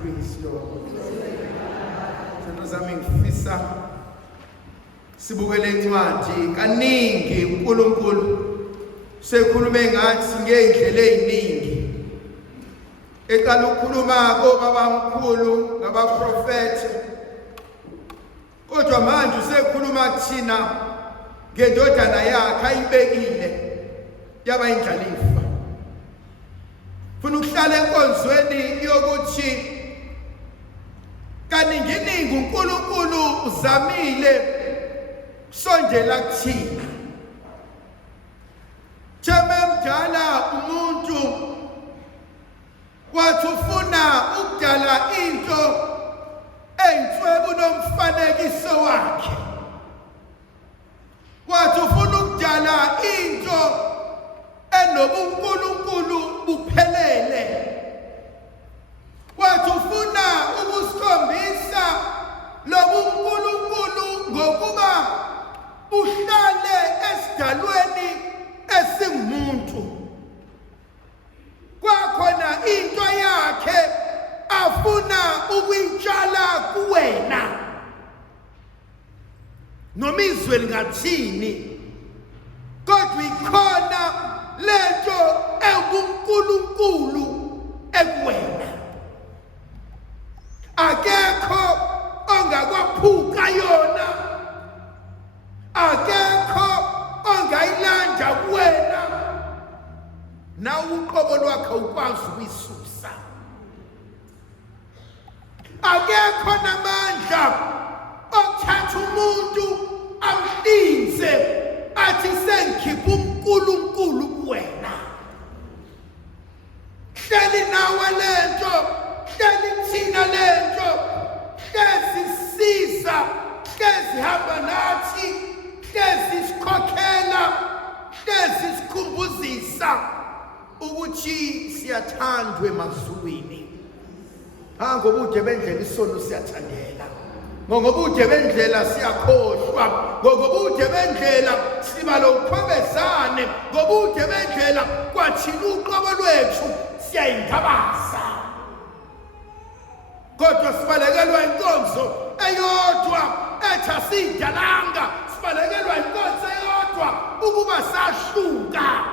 praise, Lord. Zinto zami ngifisa sibukele incwadi kaningi uNkulunkulu sekhulume ngathi ngeindlela eziningi. Eqala ukukhuluma kobabamkhulu ngabaprofeti. Kodwa manje usekhuluma kuthina ngendodana yakhe ayibekile yaba indlalifa. Funa ukuhlala enkonzweni yokuthi kaninginingi uNkulunkulu uzamile sondela kuthina. Mdala umuntu wathi ufuna ukudala into eyinhlwebu nomfanekiso wakhe. Wathi ufuna ukudala into enobuNkulunkulu buphelele. Wathi ufuna ukusikhombisa lobuNkulunkulu ngokuba uhlale esidalweni esingumuntu. Kwakhona into yakhe afuna ukuyitshala kuwena. Noma izwe lingathini, kodwa ikhona lento enguNkulunkulu ekuwena. Akekho ongakwaphuka yona. Akekho ongayilanda kuwena. Nawe uqobo lwakhe ukwazi ukuyisusa. Akekho namandla okuthatha umuntu amhlinze athi sengikhipha uNkulunkulu kuwena. Hleli nawe lento, hleli thina lento, hlezi siza, hlezi hamba nathi, hlezi sikhokhela, hlezi sikhumbuzisa ukuthi siyathandwa emazulwini. Ngobude bendlela isono siyathandela. Ngobude bendlela siyakhohlwa. Ngobude bendlela siba lokuphobezane. Ngobude bendlela kwathina uqobo lwethu siyayingabaza. Kodwa sibalekelwa inkonzo eyodwa ethi asidalanga. Sibalekelwa inkonzo eyodwa ukuba sahluka.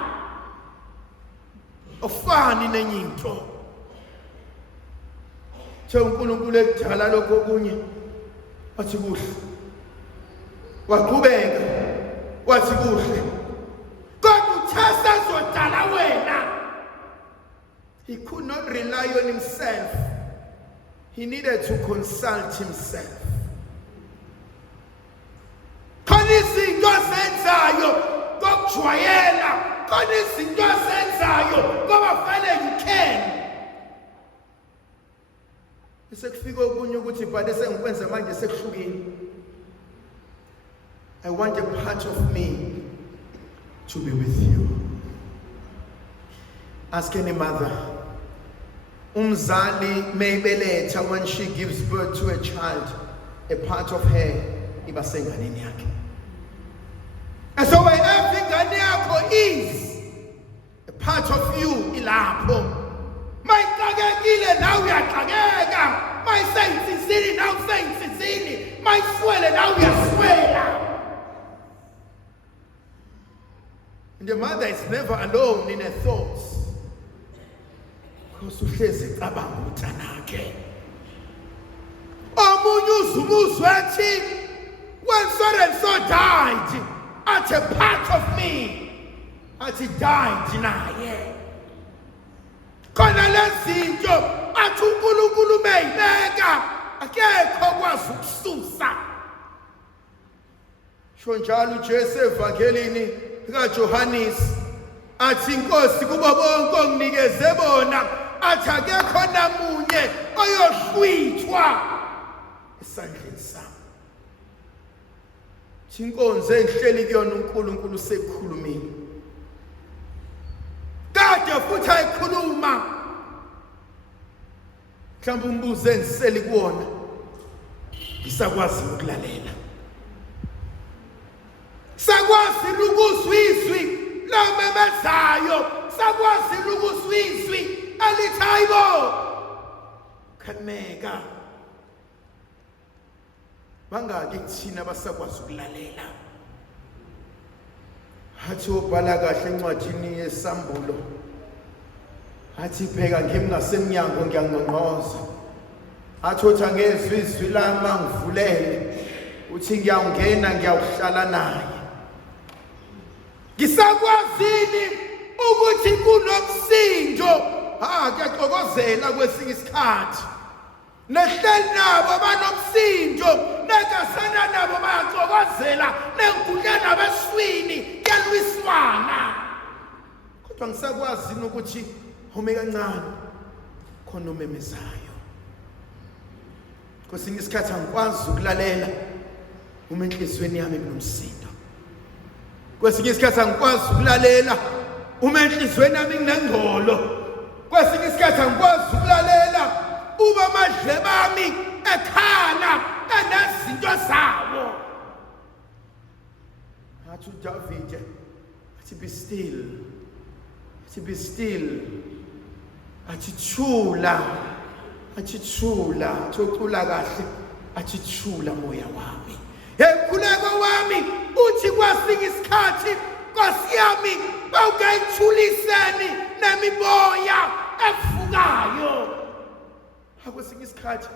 Ofani nenye into. uNkulunkulu ekudala lokho kunye wathi kuhle. Waqhubeka wathi kuhle. Kodwa uthesa zodala wena. He could not rely on himself. He needed to consult himself. Khona izinto azenzayo kokujwayela. Khona izinto azenzayo ngoba fanele you can. Sekufika okunye ukuthi bhade sengikwenza manje sekuhlukile. I want a part of me to be with you. Ask any mother. Umzali mayibeletha, when she gives birth to a child, a part of her iba senganeni yakhe. And so wherever ingane yakho is, a part of you ilapho. Mayixakekile nawe uyaxakeka. Mayiseyinsizini nawe useyinsizini. Mayiswele nawe uyaswela. And the mother is never alone in her thoughts. Because uhlezi ecabanga umntanakhe. Omunye uzumuzwe ethi, when so and so died, at a part of me, at he died naye. Khona lezinto athi uNkulunkulu meyibeka akekho kwazi ukususa. Sho njalo uJesu evangelini likaJohannes athi iNkosi kubo bonke onginikeze bona athi akekho namunye oyohlwithwa esandleni sami. Inkonzo engihleli kuyona uNkulunkulu sekhulumile. Kade futhi ayikhuluma. Mhlawumbe umbuzo engiseli kuwona ngisakwazi ukulalela. Sakwazi ukuzwa izwi lamemezayo. Sakwazi ukuzwa izwi alithi hayibo. khalimeka bangaki kuthina basakwazi ukulalela athi ubhala kahle encwadini yesambulo athi bheka ngimi ngasemnyango ngiyangqonqoza athi uthi angezwe izwi lami ngivulele uthi ngiyawungena ngiyawuhlala naye ngisakwazini ukuthi kunomsindo kuyaxokozela kwesinye isikhathi nehleli nabo banomsindo negasana nabo bayaxokozela nengunya nabeswini kuyalwiswana kodwa ngisakwazini ukuthi home kancane khona umemezayo kwesinye isikhathi angikwazi ukulalela uma enhlizweni yami kunomsindo kwesinye isikhathi angikwazi ukulalela uma enhlizweni yami kunengqolo kwesinye isikhathi angikwazi ukulalela uma amadlebe ami ekhala enezinto zawo athi uDavide athi be still athi thula thula kahle athi thula moya wami ekhuleko wami uthi kwasinye isikhathi Nkosi yami bawungayithuliseni nemimoya evukayo akwesinye isikhathi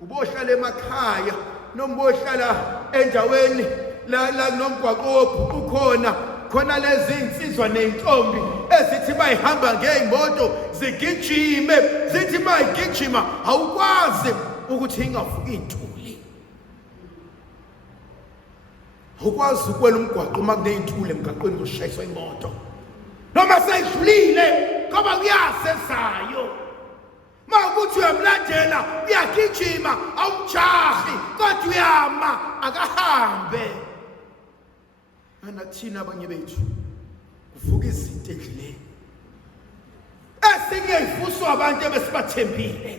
ubohlala emakhaya noma bohlala endaweni la nomgwaqo ukhona khona lezi insizwa nentombi ezithi bayihamba ngeimoto zigijime zithi bayigijima awukwazi ukuthi ingavuki intuli ukwazi ukwela umgwaqo uma kuneyintuli emgaqweni kushayiswa imoto noma seyidlulile ngoba kuyasezayo mawukuthi uyamlandela uyagijima awujahi kodwa uyama akahambe anathina abanye bethu kuvuka izinto endleleni esingeyivuswa abantu ebesibathembile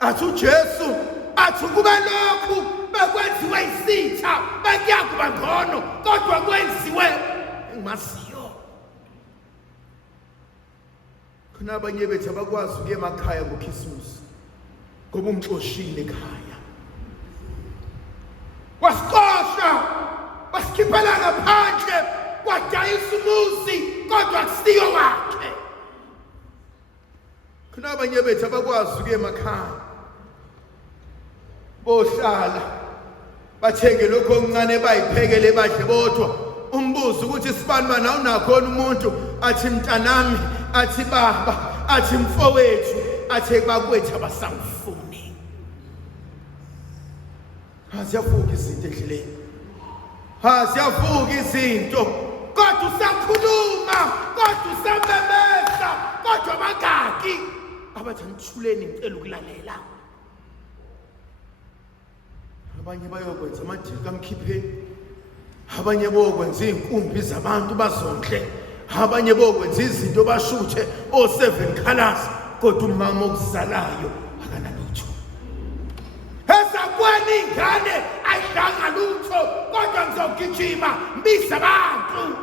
athi uJesu athi kube lokhu bekwenziwe isitha bekuyakuba ngcono kodwa kwenziwe engimasiyo khona abanye bethu abakwazi ukuya emakhaya ngoKhisimusi ngoba umxoshile ekhaya wasixosha wasikhiphela ngaphandle wadayisa umuzi kodwa akusiyo wakhe khona abanye bethu abakwazi ukuya emakhaya bohlala bathenge lokho okuncane bayiphekele badle bodwa umbuzo ukuthi sibani bana awunakhona umuntu athi mntanami athi baba athi mfowethu athi bakwethu abasangifuni asiyavuka izinto endleleni asiyavuka izinto kodwa usakhuluma kodwa usamemeza kodwa bangaki abathi ngithuleni ngicela ukulalela abanye bayokwenza amadili kamkhipheni abanye bokwenza inkumbi zabantu bazonhle abanye bokwenza izinto bashuthe o7 colors kodwa umama okuzalayo akanalutho esakweni ingane ayidlanga lutho kodwa ngizogijima mbisa abantu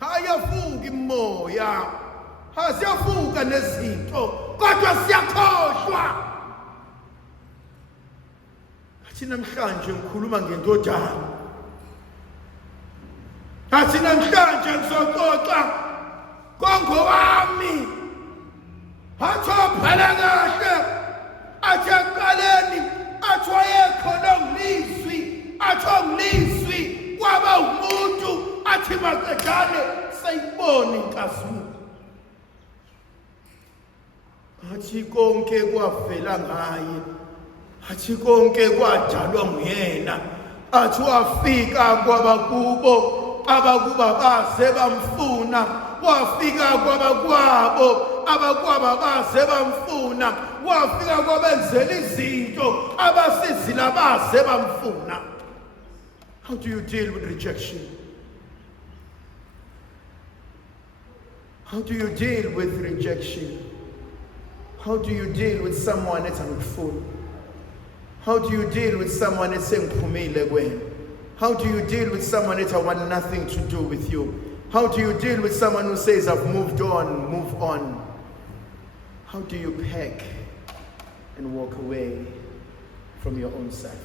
hayavuka imoya asiyavuka nezinto kodwa siyakhohlwa athi namhlanje ngikhuluma ngendodana athi namhlanje ngizoxoxa ngongowami athi obhala kahle athi ekuqaleni athi wayekhona ongilizwi kwaba umuntu athi maqedane sayibona inkazimulo athi konke kwavela ngaye athi konke kwadalwa nguyena athi wafika kwabakubo abakuba baze bamfuna wafika kwabakwabo abakwaba baze bamfuna wafika kwabenzela izinto abasizila baze bamfuna. How do you deal with rejection? How do you deal with rejection? How do you deal with someone that's ungifuni? How do you deal with someone that's sengiphumile kuwena? How do you deal with someone that I want nothing to do with you? How do you deal with someone who says I've moved on, move on? How do you pack and walk away from your own self.